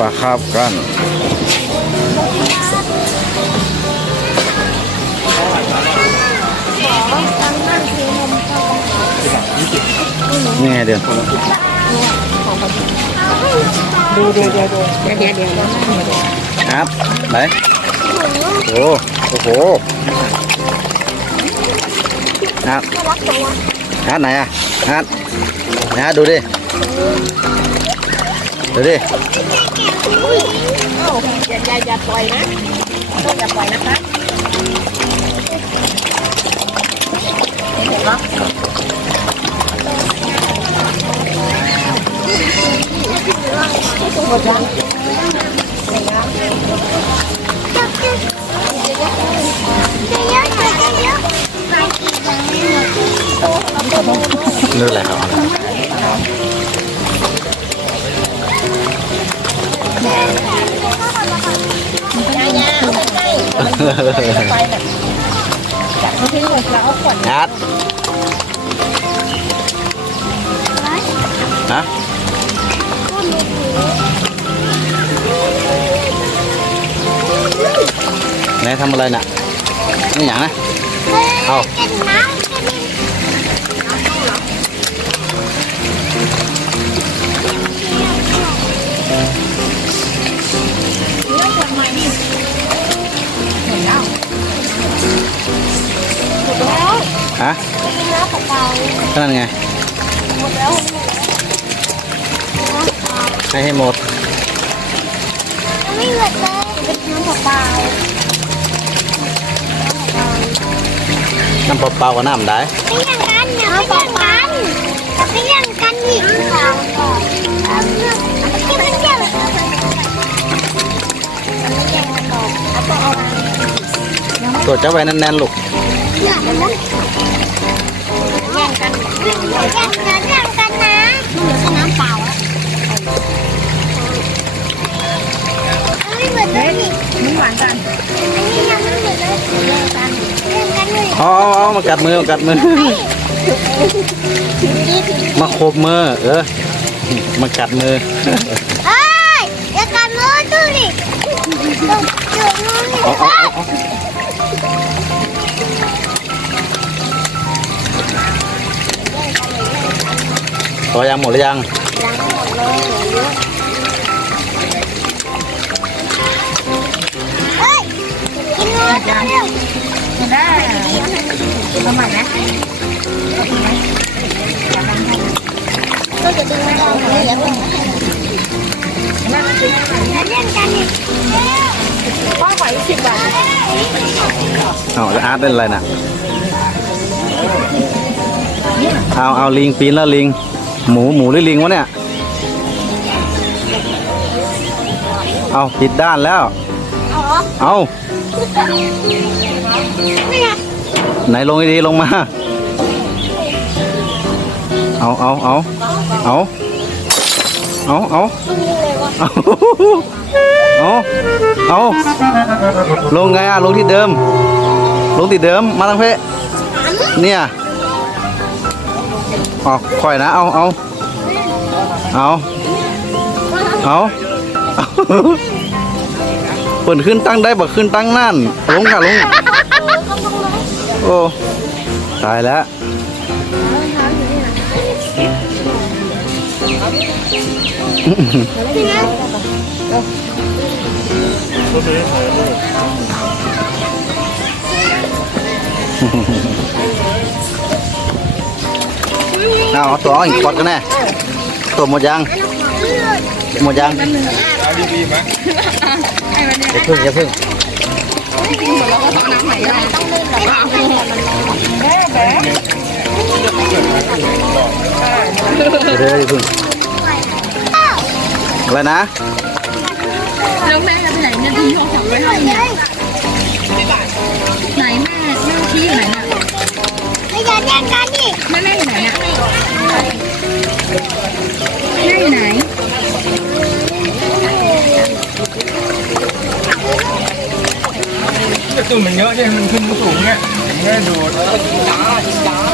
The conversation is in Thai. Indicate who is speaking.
Speaker 1: ลาคาบกันนี่ไงเดือน
Speaker 2: ดูดูดูดูเดี๋ยวเดี๋ยวเดี๋ยว
Speaker 1: ครับไหนโอ้โอ้โหครับฮัทไหนอะฮัทไหนฮัทดูดิ ดูดิ
Speaker 2: อย่าอย่าอย่าปล่อยนะต้องอย่าปล่อยนะคะเห็นไหม
Speaker 1: เรื่องอะไรครับ
Speaker 2: ไปแบบจับเขาทิ้งหมดแล้วเอาขวด
Speaker 1: นัดฮะนายทำอะไรน่ะนี่อย่างนะเอา กินน้ำ ฮะก็นั่นไงให้ให้หมด
Speaker 3: ไม่เหมือนเลยเป็นน้ำเปล่า
Speaker 1: น้ำเปล่าๆกับน้ำได้
Speaker 3: ๆไม่ยังกันเนี่ยไม่ยังกันไม่ยังกันอีกสองก่อนเอาเรื่องที่มันเยอะมันไม่ยังกันหรอกเอาตัวเอาไว้
Speaker 1: ตัวจะไว้แน่นๆลูก
Speaker 3: เนี่ยมันต้องแย่งกันแย่งกันแย่งกันนะมันเหลือแค่น้ำเปล่าอะไม่เหมือนเลยนี่
Speaker 2: มันหวานกัน
Speaker 3: อันนี้ยังไม่เหมือนเลยแย่งกันแย่งกันเลย
Speaker 1: เอาเอาเอามากัดมือมากัดมือ มาโคบมือเออมากัดมือ พอยังหมดหรือยัง
Speaker 3: ล้างหมดเลยเยอะเอ้ยกินเลยจ้าเร็ว
Speaker 2: ได้เอาใหม่นะ
Speaker 3: ก็จะดึงไม่ได้เลยอย่าเพิ่งอย่าเล่นกันอีก
Speaker 2: ป้าขายสิบบาท
Speaker 1: เอาแล้วอาร์ตเล่นอะไรน่ะเอาเอาลิงปีนแล้วลิง หมูหมูหรือลิงวะเนี่ย เอาผิดด้านแล้ว เอา
Speaker 3: นี่ไง
Speaker 1: ไหนลงดีๆลงมาเอาเอาเอาเอาเอาเอาเอาเอาเอาลงไงอะลงที่เดิม ลงที่เดิมมาทางเพะเนี่ย ออกค่อยนะ เอาเอาเอาเอาเปิดขึ้นตั้งได้บ่ขึ้นตั้งนั่นลงค่ะลงโอ้ตายแล้ว เอาเอาตัวเอาอีกกดกันแน่ตัวหมดยังหมดยังอย่าพึ่งอย่าพึ่งเดี๋ยวอย่าพึ่งอะไรนะ
Speaker 2: แล้วแม่จะไปไหนเนี่ยที่ยกของไว้ให้เนี่ยไหน
Speaker 4: ตุ่มมันเยอะเนี่ยมันขึ้นสูงเนี่ยมันก็ดูดจ้าจ้า